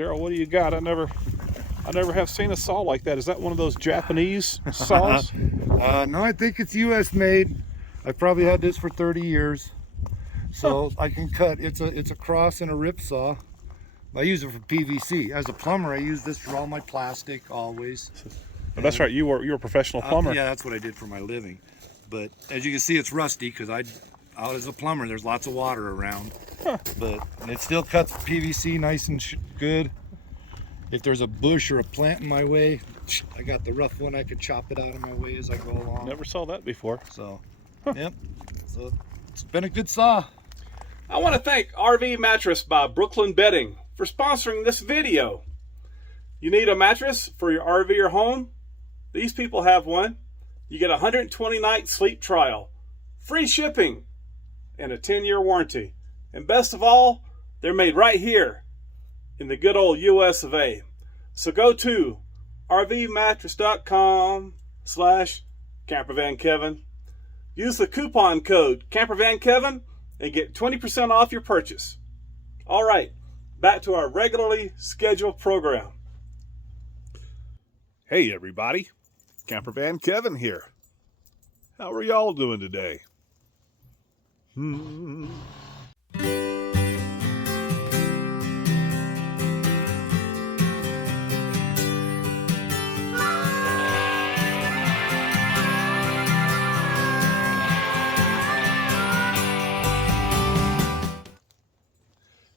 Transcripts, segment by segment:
Daryl, what do you got? I never have seen a saw like that. Is that one of those Japanese saws? No, I think it's U.S. made. I've probably had this for 30 years. So I can cut. It's a cross and a rip saw. I use it for PVC. As a plumber, I use this for all my plastic always. Oh, that's right. You were a professional plumber. Yeah, that's what I did for my living. But as you can see, it's rusty because out as a plumber, there's lots of water around. Huh. But it still cuts PVC nice and good. If there's a bush or a plant in my way, I got the rough one. I can chop it out of my way as I go along. Never saw that before. So, yep. So it's been a good saw. I want to thank RV Mattress by Brooklyn Bedding for sponsoring this video. You need a mattress for your RV or home? These people have one. You get a 120-night sleep trial, free shipping, and a 10-year warranty. And best of all, they're made right here in the good old US of A. So go to rvmattress.com/CampervanKevin. Use the coupon code CampervanKevin and get 20% off your purchase. All right, back to our regularly scheduled program. Hey everybody, Campervan Kevin here. How are y'all doing today?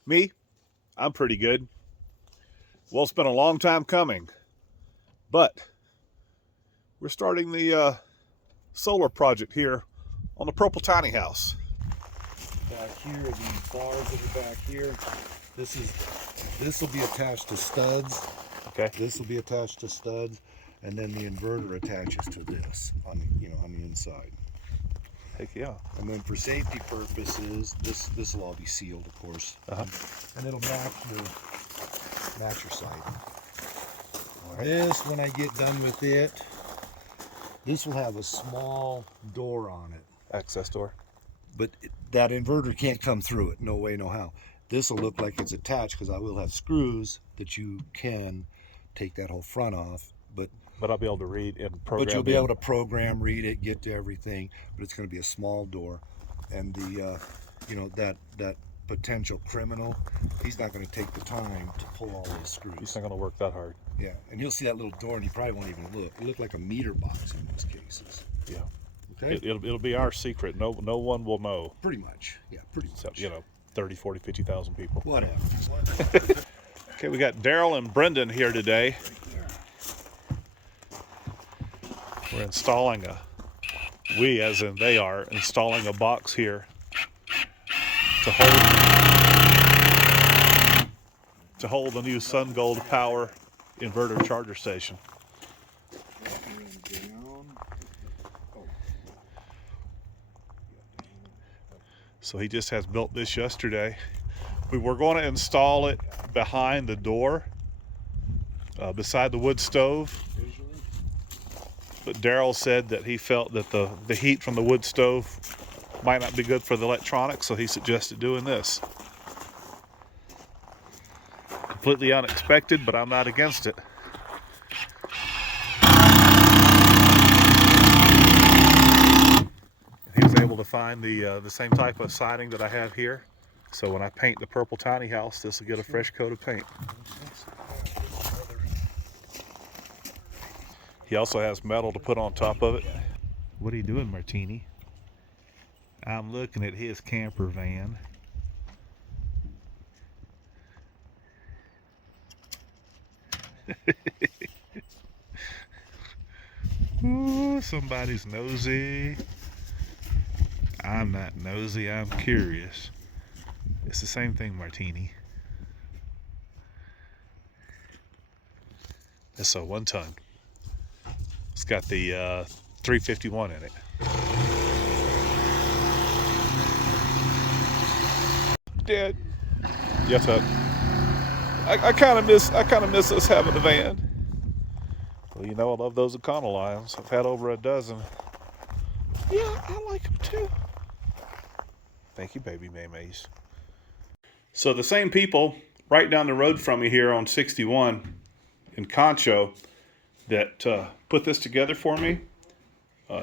Me? I'm pretty good. Well, it's been a long time coming, but we're starting the solar project here on the Purple Tiny House. Back here, these bars that are back here, this will be attached to studs. Okay. This will be attached to studs, and then the inverter attaches to this on the inside. Heck yeah. And then for safety purposes, this will all be sealed, of course. And it'll match your site. This, when I get done with it, this will have a small door on it. Access door. But that inverter can't come through it. No way, no how. This will look like it's attached because I will have screws that you can take that whole front off. But I'll be able to read and program. But you'll be able to program, read it, get to everything. But it's going to be a small door, and the that potential criminal, he's not going to take the time to pull all these screws. He's not going to work that hard. Yeah, and he'll see that little door, and he probably won't even look. It'll look like a meter box in most cases. Yeah. Okay. It'll be our secret. No one will know. Pretty much. Yeah, pretty much. Except 30, 40, 50,000 people. Whatever. Okay, we got Daryl and Brendan here today. We're installing we as in they are installing a box here to hold the new Sungoldpower inverter charger station. So he just has built this yesterday. We were going to install it behind the door, beside the wood stove. But Daryl said that he felt that the heat from the wood stove might not be good for the electronics, so he suggested doing this. Completely unexpected, but I'm not against it. He was able to find the same type of siding that I have here, so when I paint the Purple Tiny House, this will get a fresh coat of paint. He also has metal to put on top of it. What are you doing, Martini? I'm looking at his camper van. Ooh, somebody's nosy. I'm not nosy, I'm curious. It's the same thing, Martini. It's a 1 ton. It's got the 351 in it. Dad, yes, I kind of miss us having a van. Well, you know, I love those Econolines. I've had over a dozen. Yeah, I like them too. Thank you, baby maymays. So the same people right down the road from me here on 61 in Concho that put this together for me,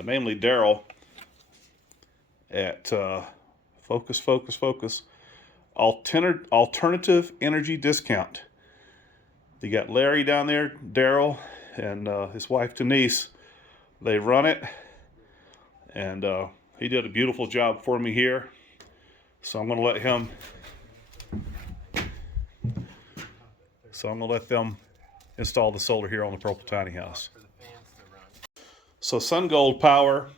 namely Daryl at Focus, Alternative Energy Discount. You got Larry down there, Daryl, and his wife Denise. They run it, and he did a beautiful job for me here. So I'm going to let him. So I'm going to let them install the solar here on the Purple Tiny House. So Sungoldpower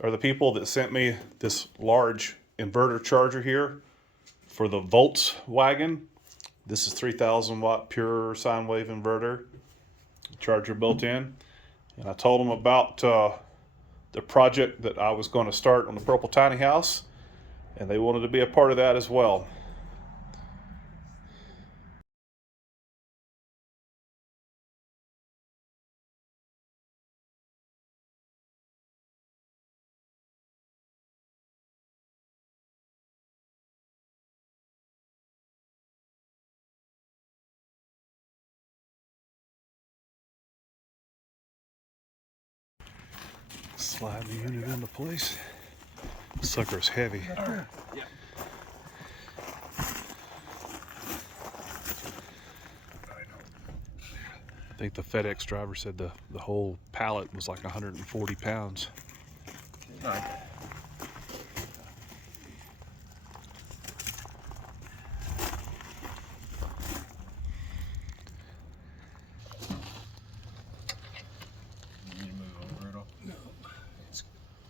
are the people that sent me this large inverter charger here for the Volkswagen. This is 3,000 watt pure sine wave inverter, charger built in. And I told them about the project that I was going to start on the Purple Tiny House, and they wanted to be a part of that as well. Slide the unit into place. Sucker's heavy. Yeah. I think the FedEx driver said the whole pallet was like 140 pounds.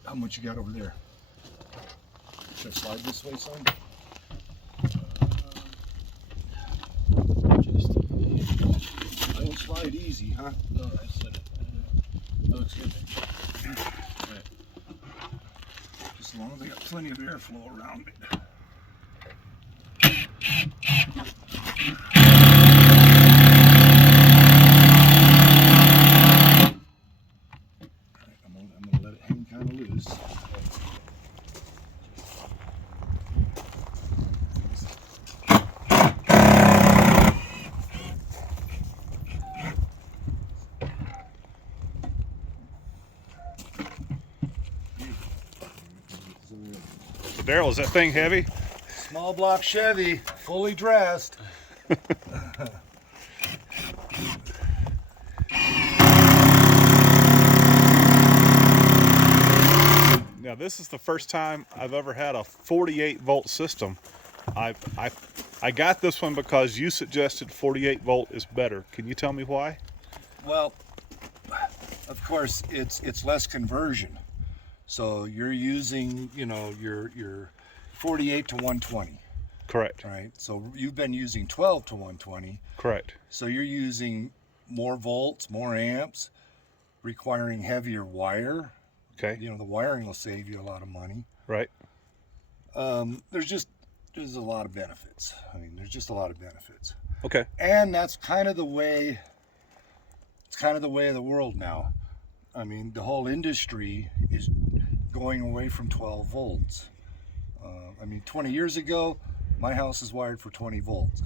How much you got over there? Should I slide this way, son? Don't slide easy, huh? No, I said it. No, it's good. Right. Just as long as they got plenty of airflow around it. I'm gonna let it hang kind of loose. Daryl, is that thing heavy? Small block Chevy, fully dressed. Now this is the first time I've ever had a 48 volt system. I got this one because you suggested 48 volt is better. Can you tell me why? Well, of course, it's less conversion. So you're using, you know, your 48 to 120. Correct. Right. So you've been using 12 to 120. Correct. So you're using more volts, more amps, requiring heavier wire. Okay. You know, the wiring will save you a lot of money. Right. There's a lot of benefits. I mean, there's just a lot of benefits. Okay. And that's kind of the way. It's kind of the way of the world now. I mean, the whole industry is going away from 12 volts. I mean, 20 years ago, my house is wired for 20 volts,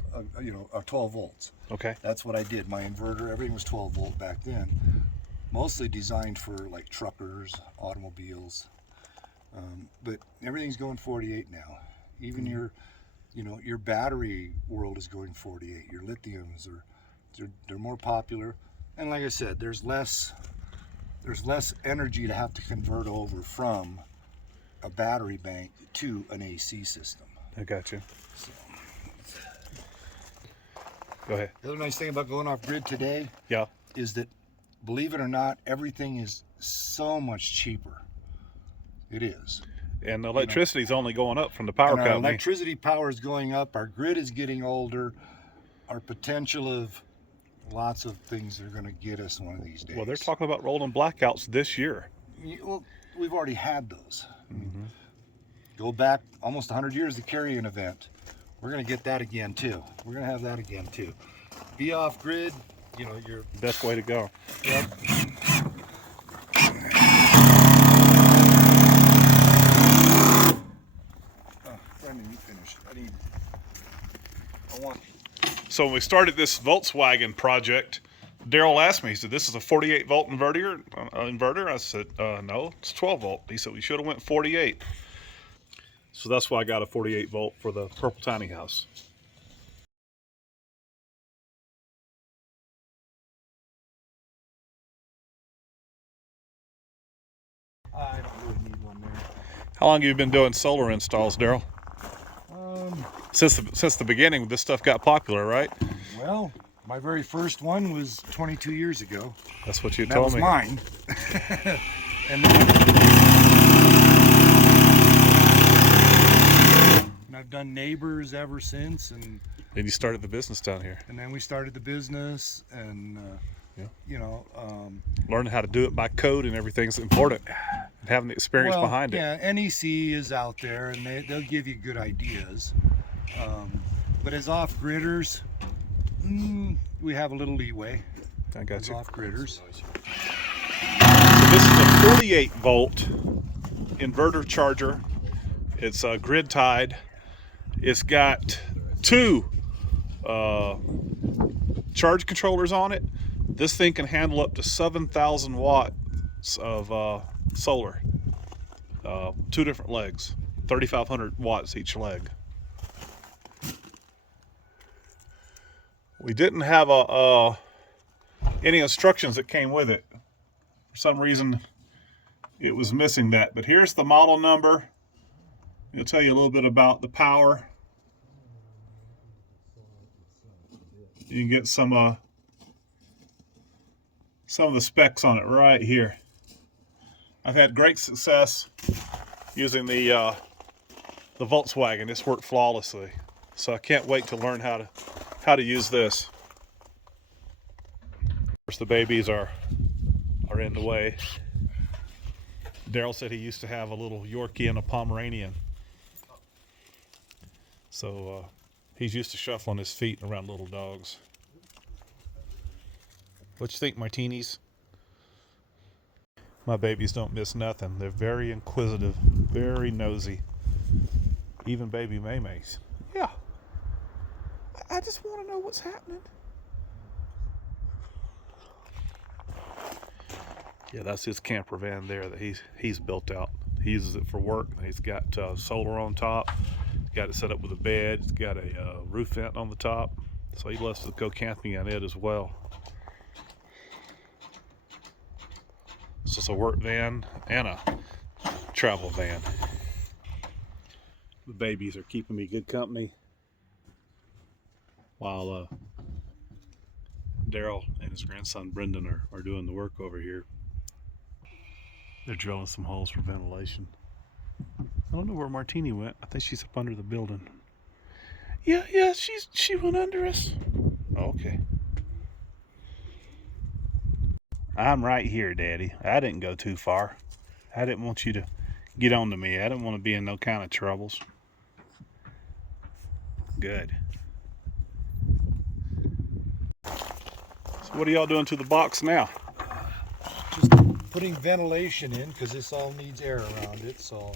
12 volts. Okay. That's what I did. My inverter, everything was 12 volt back then. Mostly designed for like truckers, automobiles. But everything's going 48 now. Even your battery world is going 48. Your lithiums they're more popular. And like I said, there's less energy to have to convert over from a battery bank to an AC system. I got you. So, Go ahead. the other nice thing about going off grid today Yeah. is that, believe it or not, everything is so much cheaper. It is. And the electricity's only going up from the power And our company. electricity power is going up. Our grid is getting older. Our potential of lots of things are going to get us one of these days. Well, they're talking about rolling blackouts this year. Well, we've already had those. I mean, go back almost 100 years, the carrying event. We're going to get that again too. We're going to have that again too. Be off grid, you know, you're... Best way to go. Yep. Oh, Brendan, you finished. I want So when we started this Volkswagen project, Daryl asked me, he said, this is a 48 volt inverter? I said, no, it's 12 volt. He said, we should have went 48. So that's why I got a 48 volt for the purple tiny house. I don't really need one there. How long have you been doing solar installs, Daryl? Since the beginning, this stuff got popular, right? Well, my very first one was 22 years ago. That's what you That told was me. mine. And then I've done neighbors ever since, and And you started the business down here. then we started the business, and Yeah. you know, Learning how to do it by code and everything's important. And having the experience well, behind it. yeah, NEC is out there, and they'll give you good ideas. But as off-gridders, we have a little leeway. I got As you. off-gridders. So this is a 48 volt inverter charger. It's grid tied. It's got two charge controllers on it. This thing can handle up to 7,000 watts of solar. Two different legs, 3,500 watts each leg. We didn't have any instructions that came with it. For some reason, it was missing that. But here's the model number. It'll tell you a little bit about the power. You can get some of the specs on it right here. I've had great success using the Volkswagen. It's worked flawlessly. So I can't wait to learn how to use this. Of course, the babies are in the way. Daryl said he used to have a little Yorkie and a Pomeranian. So he's used to shuffling his feet around little dogs. What you think, Martinis? My babies don't miss nothing. They're very inquisitive, very nosy. Even baby Maymays. Yeah. I just want to know what's happening. Yeah, that's his camper van there that he's built out. He uses it for work. He's got solar on top. He's got it set up with a bed. He's got a roof vent on the top. So he loves to go camping on it as well. So it's a work van and a travel van. The babies are keeping me good company while Daryl and his grandson Brendan are doing the work over here. They're drilling some holes for ventilation. I don't know where Martini went. I think she's up under the building. Yeah, she went under us. Okay. I'm right here, Daddy. I didn't go too far. I didn't want you to get on to me. I didn't want to be in no kind of troubles. Good. So what are y'all doing to the box now? Just putting ventilation in, because this all needs air around it. So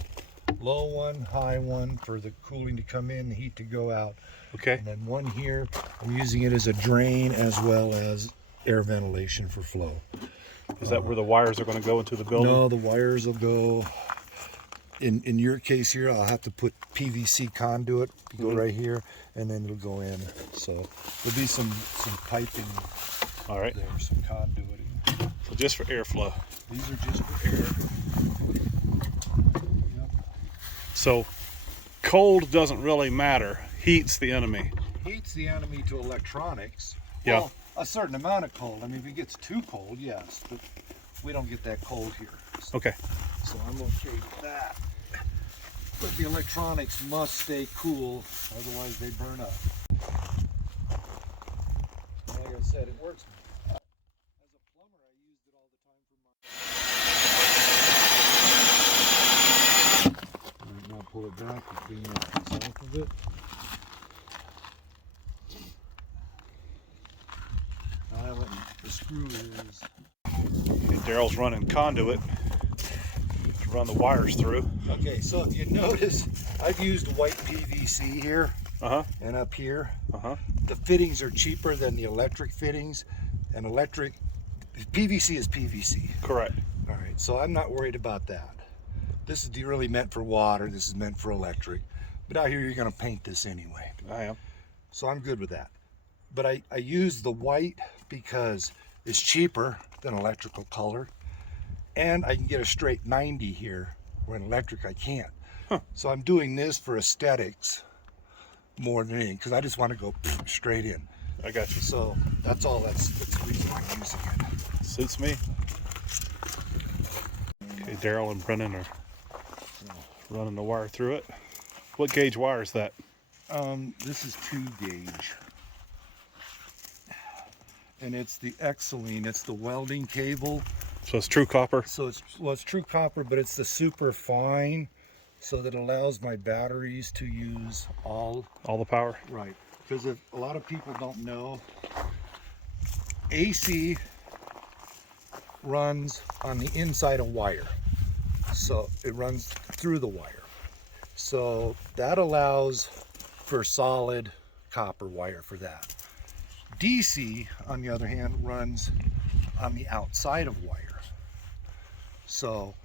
low one, high one for the cooling to come in, the heat to go out. Okay. And then one here, I'm using it as a drain as well as air ventilation for flow. Is that where the wires are going to go into the building? No, the wires will go, in your case here, I'll have to put PVC conduit, go right here, and then it'll go in. So there'll be some piping All right. there, some conduiting. So just for airflow. These are just for air. Yep. So cold doesn't really matter. Heat's the enemy. Heat's the enemy to electronics. Yeah. Well, a certain amount of cold. I mean, if it gets too cold, yes, but we don't get that cold here. Okay. So I'm okay with that. But the electronics must stay cool, otherwise they burn up. Like I said, it works. As a plumber, I used it all the time for my... Right, now pull it back and clean up the top of it. The screw is. And Daryl's running conduit to run the wires through. Okay, so if you notice, I've used white PVC here Uh-huh. and up here. Uh-huh. the fittings are cheaper than the electric fittings, and electric PVC is PVC. Correct. All right, so I'm not worried about that. This is really meant for water. This is meant for electric. But out here, you're going to paint this anyway. I am. So I'm good with that. But I use the white because it's cheaper than electrical color, and I can get a straight 90 here, where in electric I can't. Huh. So I'm doing this for aesthetics more than anything, because I just want to go straight in. I got you. So that's all. That's the reason I'm using it. Suits me. Okay, Daryl and Brennan are running the wire through it. What gauge wire is that? This is 2 gauge. And it's the Xylene. It's the welding cable. So it's true copper? So it's true copper, but it's the super fine, so that allows my batteries to use all the power? right. Because if a lot of people don't know, AC runs on the inside of wire. So it runs through the wire. So that allows for solid copper wire for that. DC, on the other hand, runs on the outside of wire. So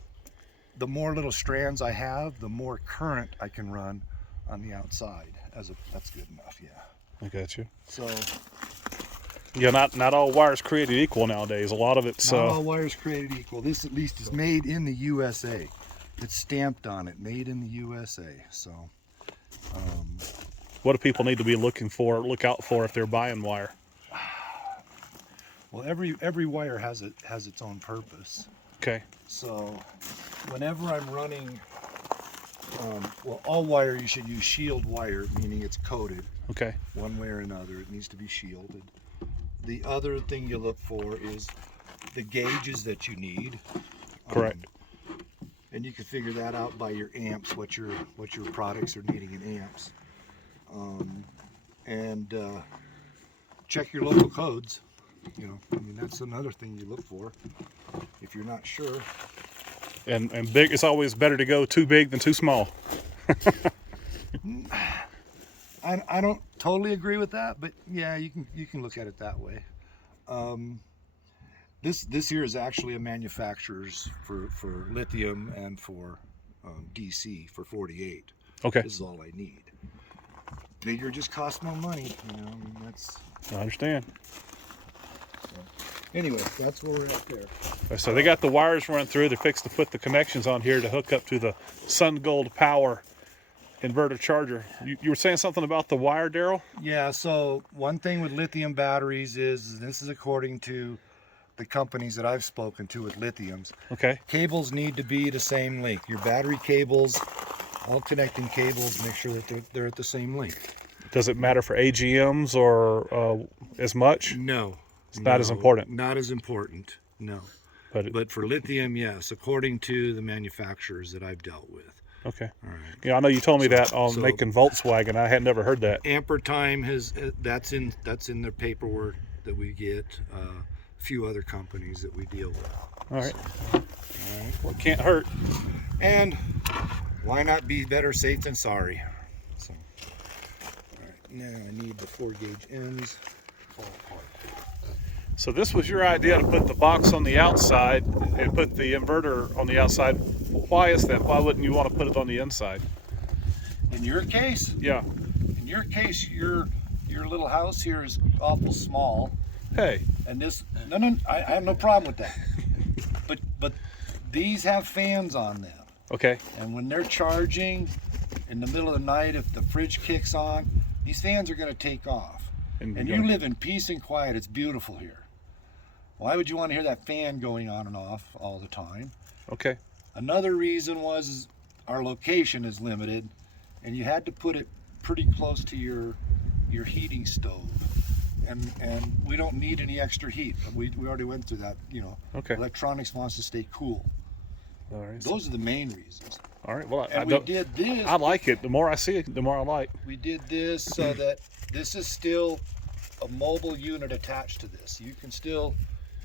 the more little strands I have, the more current I can run on the outside. That's good enough, yeah. I got you. So Yeah, not all wires created equal nowadays. A lot of it's not all wires created equal. This at least is made in the USA. It's stamped on it, made in the USA. So what do people need to be look out for if they're buying wire? well, every wire has its own purpose. Okay. So whenever I'm running, well, all wire you should use shield wire, meaning it's coated. Okay. One way or another, it needs to be shielded. The other thing you look for is the gauges that you need. Correct. And you can figure that out by your amps, what your products are needing in amps. And check your local codes. You know, I mean, that's another thing you look for if you're not sure. And big, it's always better to go too big than too small. I don't totally agree with that, but yeah, you can look at it that way. This here is actually a manufacturer's for lithium and for DC for 48. Okay. This is all I need. Bigger just costs more money, you know. I mean, that's. I understand. So, anyway, that's where we're at there. So they got the wires running through. They're fixed to put the connections on here to hook up to the Sungoldpower inverter charger. You were saying something about the wire, Daryl? Yeah. So one thing with lithium batteries is, this is according to the companies that I've spoken to with lithiums. Okay. Cables need to be the same length. Your battery cables, all connecting cables, make sure that they're at the same length. Does it matter for AGMs or as much? No. It's not as important. Not as important, no. But But for lithium, yes, according to the manufacturers that I've dealt with. okay. All right. Yeah, I know you told me that on so- making Volkswagen. I had never heard that. Ampere time that's in their paperwork that we get. A few other companies that we deal with. All right. All right. Well, it can't hurt. And why not be better safe than sorry? So, all right, now I need the 4 gauge ends. Fall apart. So this was your idea to put the box on the outside and put the inverter on the outside. Why is that? Why wouldn't you want to put it on the inside? In your case, Yeah. your little house here is awful small. Hey. And this, no, I have no problem with that. But these have fans on them. Okay. And when they're charging in the middle of the night, if the fridge kicks on, these fans are going to take off. And you live in peace and quiet. It's beautiful here. Why would you want to hear that fan going on and off all the time? Okay. Another reason was our location is limited, and you had to put it pretty close to your heating stove. And we don't need any extra heat. We already went through that, you know. Okay. Electronics wants to stay cool. All right. Those are the main reasons. All right. Well, And we did this. I like it. The more I see it, the more I like. We did this so that this is still a mobile unit attached to this. You can still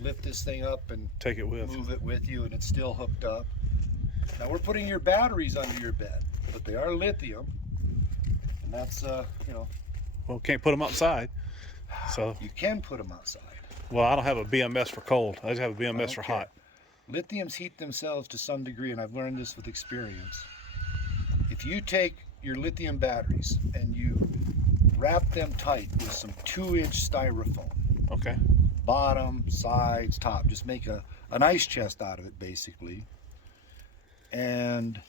lift this thing up and Take it with. move it with you, and it's still hooked up. Now we're putting your batteries under your bed, but they are lithium, and that's you know. Well, can't put them outside. So, You can put them outside. well, I don't have a BMS for cold. I just have a BMS for Okay. hot. Lithiums heat themselves to some degree, and I've learned this with experience. If you take your lithium batteries and you wrap them tight with some 2-inch styrofoam, Okay. bottom, sides, top, just make an ice chest out of it basically, and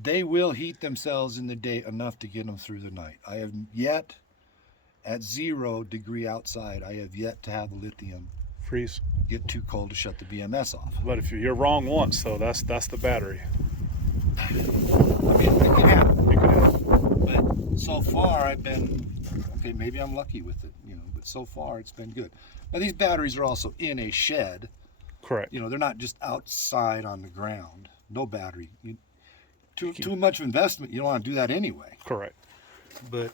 they will heat themselves in the day enough to get them through the night. I have yet, at 0 degree outside, I have yet to have the lithium Freeze. get too cold to shut the BMS off. But if you're wrong once, though, that's the battery. I mean, it can happen. You could have. But so far I've been, okay, maybe I'm lucky with it, you know, but so far it's been good. Now these batteries are also in a shed. Correct. You know, they're not just outside on the ground. No battery. Too much investment. You don't want to do that anyway. Correct. But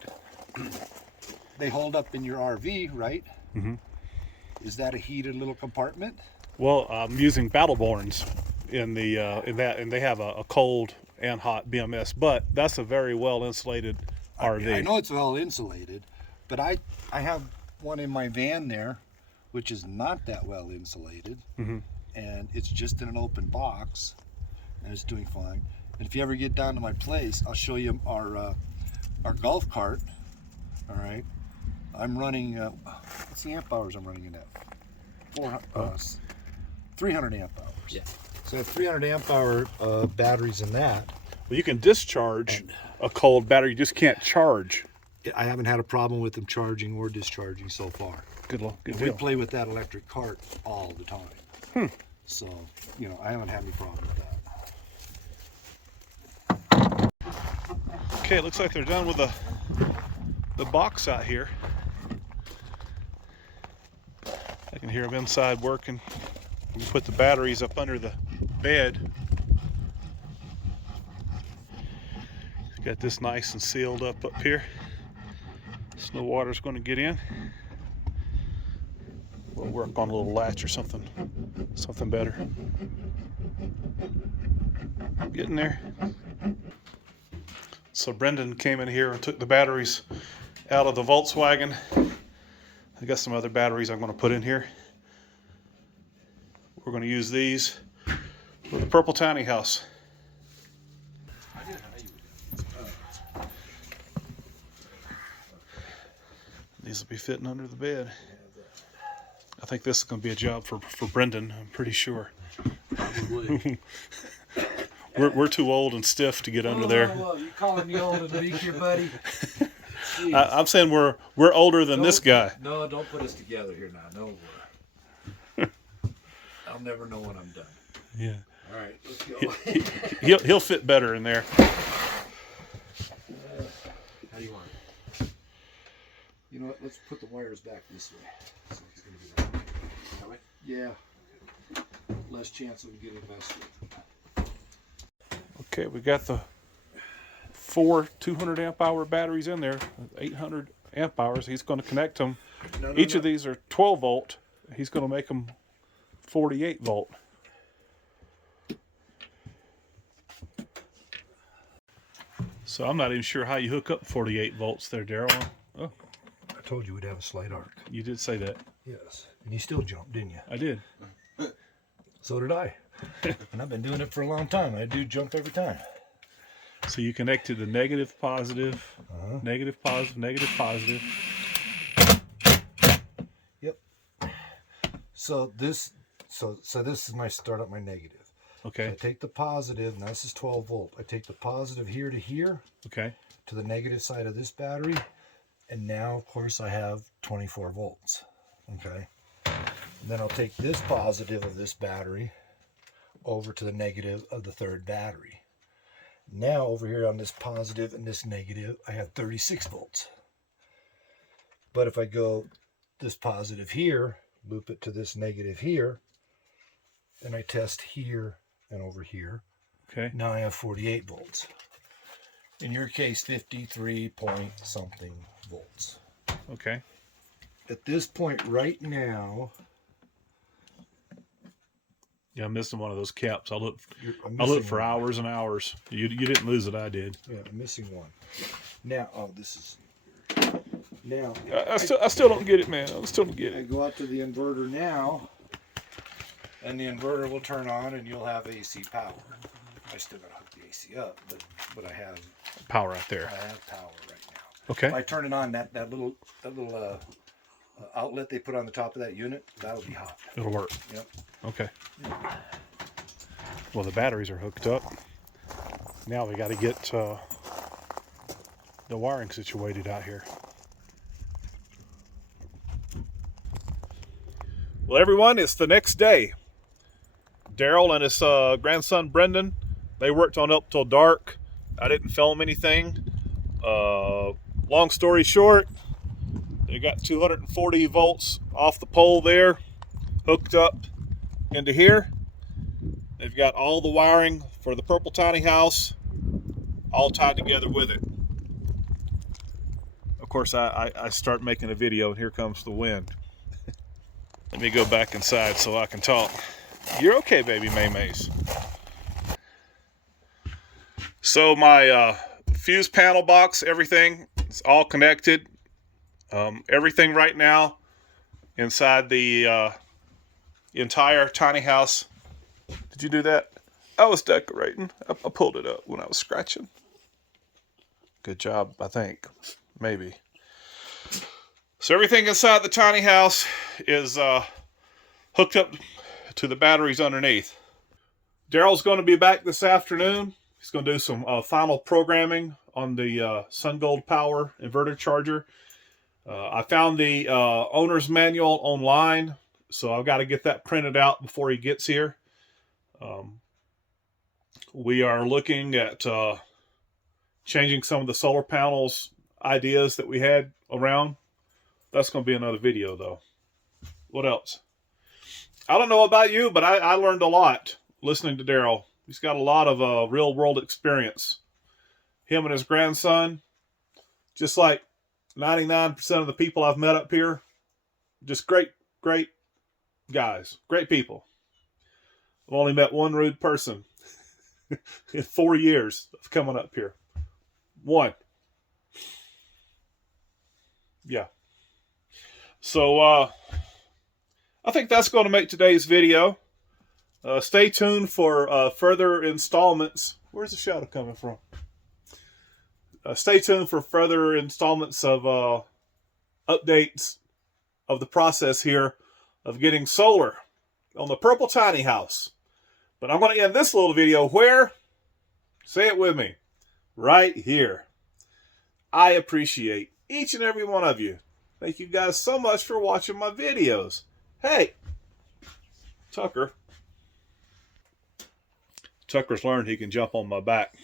they hold up in your RV, right? Mm-hmm. Is that a heated little compartment? Well, I'm using Battleborns in that, and they have a cold and hot BMS, but that's a very well insulated RV. I know it's well insulated, but I have one in my van there, which is not that well insulated, Mm-hmm. and it's just in an open box, and it's doing fine. And if you ever get down to my place, I'll show you our golf cart. All right, I'm running. What's the amp hours I'm running in that? 300 amp hours. Yeah. So I have 300 amp hour batteries in that. Well, you can discharge a cold battery, you just can't charge. I haven't had a problem with them charging or discharging so far. Good We deal. play with that electric cart all the time. So, you know, I haven't had any problem with that. Okay, it looks like they're done with the box out here. I can hear them inside working. We put the batteries up under the bed. Got this nice and sealed up here. So no water's going to get in. We'll work on a little latch or something better. Getting there. So Brendan came in here and took the batteries out of the Volkswagen. I got some other batteries I'm going to put in here. We're going to use these for the purple tiny house. These will be fitting under the bed. I think this is going to be a job for Brendan, I'm pretty sure. Probably. We're too old and stiff to get under there. Well, you calling me old underneath your buddy? I'm saying we're older than this guy. No, don't put us together here now. No. I'll never know when I'm done. Yeah. All right, let's go. He'll fit better in there. How do you want it? You know what? Let's put the wires back this way. So it's gonna be that way. Yeah. Less chance of getting messed with. Okay, we got the 4 200 amp hour batteries in there, 800 amp hours. He's going to connect them. Each of these are 12 volt. He's going to make them 48 volt. So I'm not even sure how you hook up 48 volts there, Daryl. Oh, I told you we'd have a slight arc. you did say that. Yes. And you still jumped, didn't you? I did. So did I. And I've been doing it for a long time. I do jump every time. So you connected the negative, positive, negative, positive, negative, positive. Yep. So this is my start up my negative. Okay. So I take the positive, and this is 12 volt. I take the positive here to here, Okay. to the negative side of this battery, and now of course I have 24 volts. Okay. And then I'll take this positive of this battery over to the negative of the third battery. Now over here on this positive and this negative, I have 36 volts. But if I go this positive here, loop it to this negative here, and I test here and over here, Okay. now I have 48 volts. In your case, 53 point something volts. Okay. At this point right now, Yeah, I'm missing one of those caps. I'm I looked missing for one. hours and hours. You didn't lose it. I did. Yeah, I'm missing one. Now, oh, this is Now, I still don't get it, man. I still don't get I it. go out to the inverter now, and the inverter will turn on, and you'll have AC power. I still gotta hook the AC up, but I have Power out there. power right now. Okay. If I turn it on, that little outlet they put on the top of that unit, that'll be hot. It'll work. Yep. Okay. Well, the batteries are hooked up. Now we got to get the wiring situated out here. Well, everyone, it's the next day. Daryl and his grandson Brendan, they worked on up till dark. I didn't film anything. Long story short, they got 240 volts off the pole there, hooked up into here. They've got all the wiring for the purple tiny house all tied together with it. Of course, I start making a video, and here comes the wind. Let me go back inside so I can talk. You're okay, baby Maymays. So my fuse panel box, everything, it's all connected. Everything right now inside the entire tiny house. Did you do that? I was decorating. I pulled it up when I was scratching. Good job, I think. Maybe. So everything inside the tiny house is hooked up to the batteries underneath. Daryl's going to be back this afternoon. He's going to do some final programming on the Sungoldpower inverter charger. I found the owner's manual online, so I've got to get that printed out before he gets here. We are looking at changing some of the solar panels ideas that we had around. That's going to be another video, though. What else? I don't know about you, but I learned a lot listening to Daryl. He's got a lot of real-world experience. Him and his grandson, just like 99% of the people I've met up here, just great guys, great people. I've only met one rude person in 4 years of coming up here. One. Yeah. So, I think that's going to make today's video. Stay tuned for further installments. Where's the shadow coming from? Stay tuned for further installments of updates of the process here of getting solar on the purple tiny house. But I'm going to end this little video where? Say it with me. Right here. I appreciate each and every one of you. Thank you guys so much for watching my videos. Hey, Tucker's learned he can jump on my back,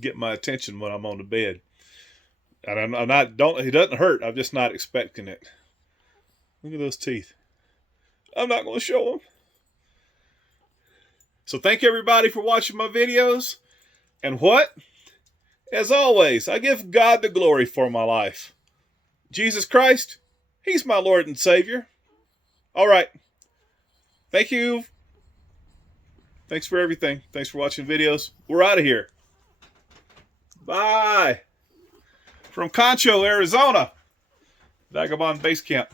get my attention when I'm on the bed. And he doesn't hurt. I'm just not expecting it. Look at those teeth. I'm not going to show them. So thank everybody for watching my videos. And what? As always, I give God the glory for my life. Jesus Christ, He's my Lord and Savior. All right. Thank you. Thanks for everything. Thanks for watching videos. We're out of here. Bye. From Concho, Arizona. Vagabond Base Camp.